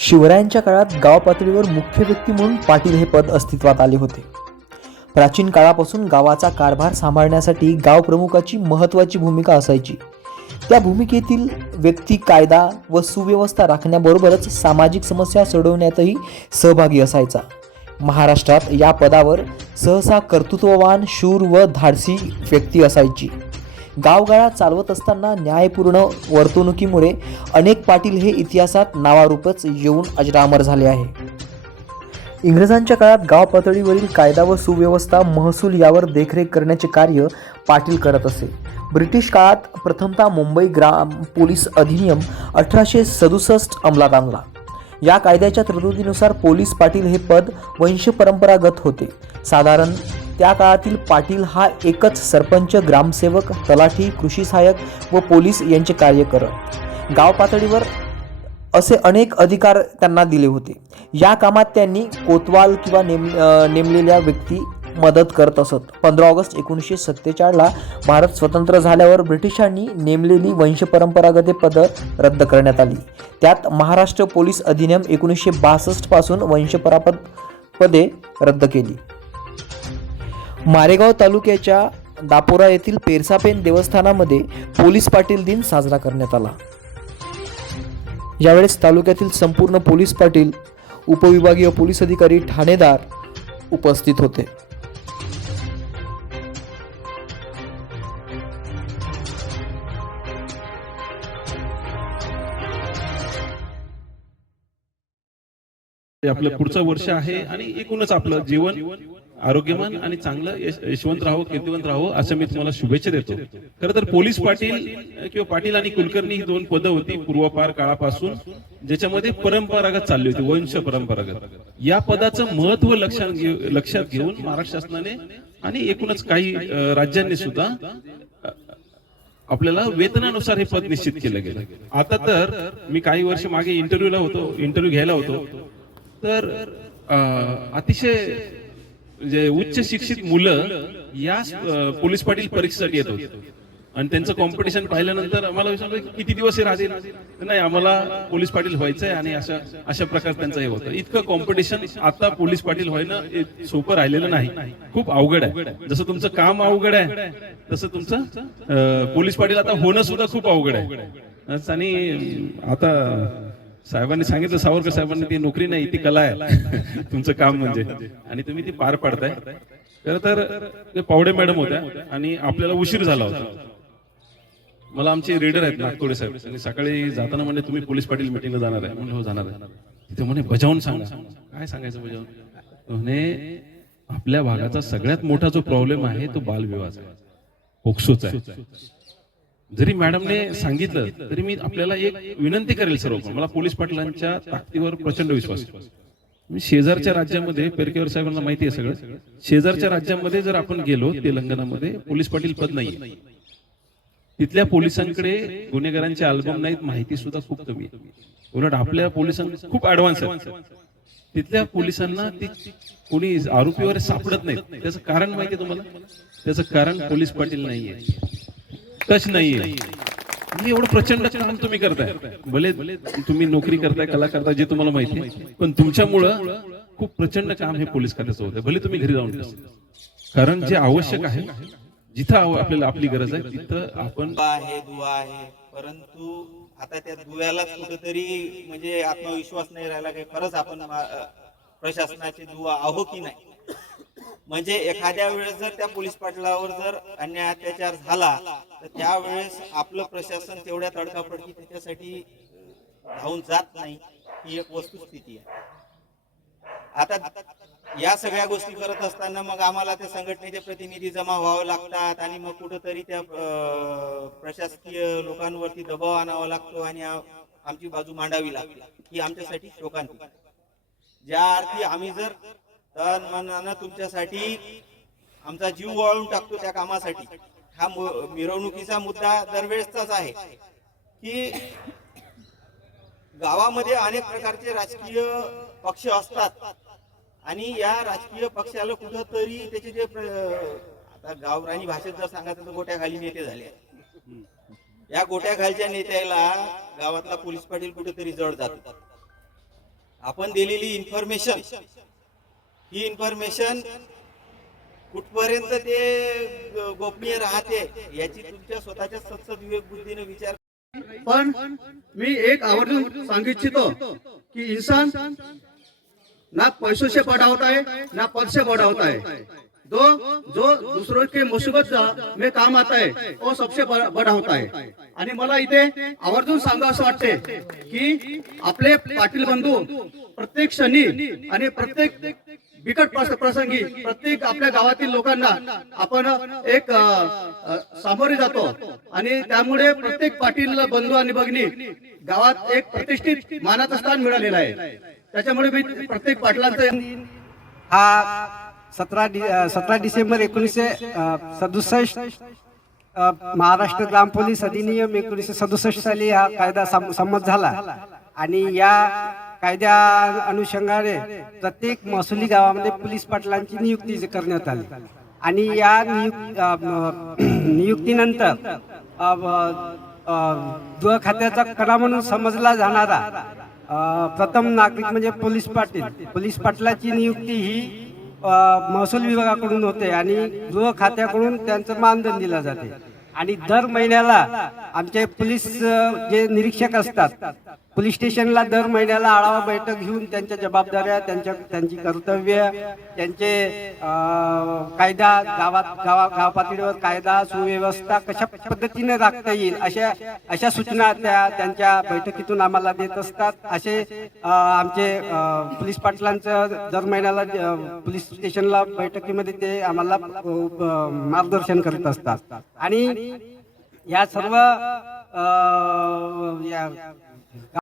शिवरायांच्या काळात गाव पातळीवर मुख्य व्यक्ती म्हणून पाटील हे पद अस्तित्वात आले होते. प्राचीन काळापासून गावाचा कारभार सांभाळण्यासाठी गाव प्रमुखाची महत्त्वाची भूमिका असायची. त्या भूमिकेतील व्यक्ती कायदा व सुव्यवस्था राखण्याबरोबरच सामाजिक समस्या सोडवण्यातही सहभागी असायचा. महाराष्ट्रात या पदावर सहसा कर्तृत्ववान शूर व धाडसी व्यक्ती असायची. गावगाळा चालवत असताना न्यायपूर्ण वर्तणुकीमुळे अनेक पाटील हे इतिहासात नावारूपच येऊन अजरामर झाले आहे. इंग्रजांच्या काळात गाव पातळीवरील कायदा व सुव्यवस्था महसूल यावर देखरेख करण्याचे कार्य पाटील करत असे. ब्रिटिश काळात प्रथमतः मुंबई ग्राम पोलीस अधिनियम अठराशे सदुसष्ट अंमलात आणला. या कायद्याच्या तरतुदीनुसार पोलीस पाटील हे पद वंशपरंपरागत होते. साधारण त्या काळातील पाटील हा एकच सरपंच ग्रामसेवक तलाठी कृषी सहाय्यक व पोलीस यांचे कार्य करत गाव पातळीवर असे अनेक अधिकार त्यांना दिले होते. या कामात त्यांनी कोतवाल किंवा नेम नेमलेल्या व्यक्ती मदत करत असत. पंधरा ऑगस्ट एकोणीसशे सत्तेचाळला भारत स्वतंत्र झाल्यावर ब्रिटिशांनी नेमलेली वंशपरंपरागत पदं रद्द करण्यात आली. त्यात महाराष्ट्र पोलीस अधिनियम एकोणीसशे बासष्टपासून वंशपरापद पदे रद्द केली. मारेगाव तालुक्याच्या दापोरा येथील पेरसापेन देवस्थानामध्ये पोलीस पाटील दिन साजरा करण्यात आला. यावेळेस तालुक्यातील संपूर्ण पोलीस पाटील उपविभागीय पोलीस अधिकारी ठाणेदार उपस्थित होते. आपलं पुढचं वर्ष आहे आणि एकूणच आपलं जीवन. आरोग्यमान आणि चांगलं यश- यशवंत राहो कीर्तिवंत राहो असं मी तुम्हाला शुभेच्छा देतो. खरं तर पोलीस पाटील किंवा पाटील आणि कुलकर्णी ही दोन पदं होती पूर्वपार काळापासून ज्याच्यामध्ये परंपरागत चालली होती वंश परंपरागत. या पदाचं महत्त्व लक्षात लक्षात घेऊन महाराष्ट्र शासनाने आणि एकूणच काही राज्यांनी सुद्धा आपल्याला वेतनानुसार हे पद निश्चित केलं गेलं. आता तर मी काही वर्ष मागे इंटरव्ह्यूला होतो इंटरव्ह्यू घ्यायला होतो. तर अतिशय म्हणजे उच्च शिक्षित मुलं या पोलीस पाटील परीक्षेसाठी येत होते. आणि त्यांचं कॉम्पिटिशन पाहिल्यानंतर आम्हाला विचारलं की किती दिवस हे राहतील? नाही आम्हाला पोलीस पाटील व्हायचंय आणि अशा अशा प्रकार त्यांचं हे होतं. इतकं कॉम्पिटिशन आता पोलीस पाटील व्हायनं सोपं राहिलेलं नाही. खूप अवघड आहे. जसं तुमचं काम अवघड आहे तसं तुमचं पोलीस पाटील आता होणं सुद्धा खूप अवघड आहे. आणि आता साहेबांनी सांगितलं सावरकर साहेबांनी ती नोकरी नाही ती कला आहे. तुमचं काम म्हणजे. आणि तुम्ही ती पार पाडताय. खरं तर ते पावडे मॅडम होत्या आणि आपल्याला उशीर झाला होता. मला आमचे रीडर आहेत नागतोडे साहेब. आणि सकाळी जाताना म्हणजे तुम्ही पोलीस पाटील मिटिंगला जाणार आहे. म्हणलं हो जाणार आहे. तिथे म्हणे बजावून सांगा. काय सांगायचं बजावून? म्हणे आपल्या भागाचा सगळ्यात मोठा जो प्रॉब्लेम आहे तो बालविवाहाचा आहे. पोक्सोचा आहे. जरी मॅडमने सांगितलं तरी मी आपल्याला एक विनंती करेल सर्व मला पोलीस पाटलांच्या ताकदीवर प्रचंड विश्वास मी शेजारच्या राज्यामध्ये पेरकेवर साहेबांना माहिती आहे सगळं. शेजारच्या राज्यामध्ये जर आपण गेलो तेलंगणामध्ये पोलीस पाटील पद नाही तिथल्या पोलिसांकडे गुन्हेगारांचे अल्बम नाहीत माहिती सुद्धा खूप कमी आहे. उलट आपल्या पोलिसांना खूप ऍडव्हान्स आहे तिथल्या पोलिसांना ती कोणी आरोपी वगैरे सापडत नाहीत. त्याचं कारण माहिती तुम्हाला? त्याचं कारण पोलीस पाटील नाहीये. टच नाहीये. म्हणजे एवढं प्रचंड काम तुम्ही करताय. भले तुम्ही नोकरी करताय कला करताय जे तुम्हाला माहिती आहे. पण तुमच्यामुळं खूप प्रचंड काम हे पोलीस खात्याचं होतं भले तुम्ही घरी जाऊन कारण जे आवश्यक आहे जिथं आपल्याला आपली गरज आहे तिथं आपण आहे दुवा आहे. परंतु आता त्या दुव्यालाच कुठेतरी म्हणजे आत्मविश्वास नाही राहिला की खरंच आपण प्रशासनाची प्रशासनाचे दुवा आहो की नाही? म्हणजे एखाद्या वेळेस जर त्या पोलीस पाटलावर जर अन्याय अत्याचार झाला तर त्यावेळेस आपलं प्रशासन तेवढ्या तडकाफडकी त्याच्यासाठी धावून जात नाही ही एक वस्तुस्थिती आहे. आता या सगळ्या गोष्टी करत असताना मग आम्हाला त्या संघटनेचे प्रतिनिधी जमा व्हावे लागतात आणि मग कुठंतरी त्या प्रशासकीय लोकांवरती दबाव आणावा लागतो आणि आमची बाजू मांडावी लागते. ही आमच्यासाठी शोकांती. ज्या अर्थी आम्ही जर तन मनानं तुमच्यासाठी आमचा जीव वळून टाकतो त्या कामासाठी हा मु- मिरवणुकीचा मुद्दा दरवेळेसचाच आहे की गावामध्ये अनेक प्रकारचे राजकीय पक्ष असतात आणि या राजकीय पक्षाला कुठंतरी त्याचे जे प्र- आता गावरानी भाषेत जर सांगायचं तर गोट्याखाली नेते झाले या गोट्याखालच्या नेत्याला गावातला पोलीस पाटील कुठेतरी जड जातात. आपण दिलेली इन्फॉर्मेशन ही इन्फॉर्मेशन कुठपर्यंत ते गोपनीय राहते याची तुमच्या स्वतःच्या सत्सद विवेक बुद्धीने विचार पण मी एक आवर्जून सांगू इच्छितो की इंसान ना पैसों से बड़ा होता है ना पद से बड़ा होता है दो जो दुसरो के मुसीबत में काम आता है वो सबसे बड़ा होता है। आणि मला इथे आवर्जून सांगा असं वाटते की आपले पाटील बंधू प्रत्येक क्षणी आणि प्रत्येक बिकट प्रसंगी प्रत्येक आपल्या गावातील लोकांना आपण एक सामोरे जातो. आणि त्यामुळे प्रत्येक पाटील बंधू आणि बघणी गावात एक प्रतिष्ठित मानाचं स्थान मिळालेलं आहे. त्याच्यामुळे मी प्रत्येक पाटलांचं हा सतरा डि सतरा डिसेंबर एकोणीसशे सदुसष्ट महाराष्ट्र ग्राम पोलीस अधिनियम एकोणीसशे सदुसष्ट साली हा कायदा सम- संमत झाला. आणि या कायद्या अनुषंगाने प्रत्येक महसुली गावामध्ये पोलीस पाटलांची नियुक्ती करण्यात आली. आणि या नियुक नियुक्तीनंतर गृह खात्याचा कडा म्हणून समजला जाणारा प्रथम नागरिक म्हणजे पोलीस पाटील. पोलीस पाटलाची नियुक्ती ही महसूल विभागाकडून होते आणि गृह खात्याकडून त्यांचं मानधन दिलं जाते. आणि दर महिन्याला आमचे पोलीस जे निरीक्षक असतात पोलीस स्टेशनला दर महिन्याला आढावा बैठक घेऊन त्यांच्या जबाबदाऱ्या त्यांच्या त्यांची कर्तव्य त्यांचे कायदा गावात गावा गाव पातळीवर कायदा सुव्यवस्था कशा पद्धतीने राखता येईल अशा अशा सूचना त्या त्यांच्या बैठकीतून आम्हाला देत असतात. असे आमचे पोलीस पाटलांचं दर महिन्याला पोलीस स्टेशनला बैठकीमध्ये ते आम्हाला मार्गदर्शन करत असतात. आणि या सर्व या